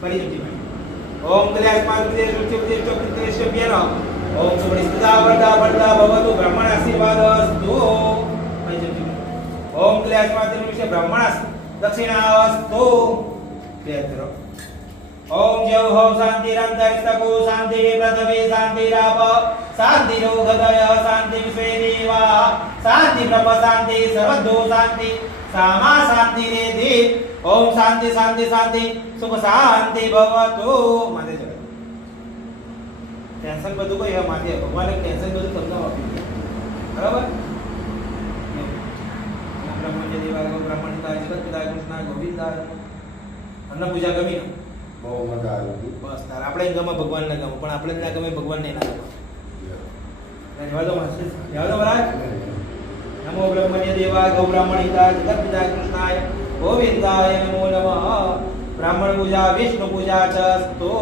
ફરી જતી ભાઈ ઓમ કલ્યાણમાં વિદેશ ઉચ્ચ ચોક્કસ પ્યારો ઓમ સુબડી સદા વરદા વરદા ભવતુ બ્રહ્મણ આશીર્વાદસ્તુ ફરી જતી ઓમ કલ્યાણમાં વિશે બ્રહ્મણ દક્ષિણાસ્તુ પ્યારો ओम जय हो शांति रंतरिस्तको शांति पृथ्वी शांति राप शांति रोगदय शांति विश्वे देवा शांति ब्रह्म शांति सर्वदो शांति सामा शांति रेधि ओम शांति शांति शांति सुख शांति भवतु माते चलो टेंशन બધું કોઈ માતે ભગવાને ટેન્શન બધું તમને આપી બરાબર બ્રહ્મણ્ય દેવા બ્રહ્મણતા જગત પિતા કૃષ્ણ ગોવિંદા અન્ન પૂજા ગમી બહુ મજા આવી બસ તાર આપણે ગમે ભગવાનને ગમે પણ આપણે જ ના ગમે ભગવાનને ના ગમે જવા દો મહારાજ નમો બ્રહ્મણ્ય દેવા ગૌ બ્રાહ્મણ હિતા જગત પિતા કૃષ્ણાય ગોવિંદાય નમો નમઃ બ્રાહ્મણ પૂજા વિષ્ણુ પૂજા ચ સ્તો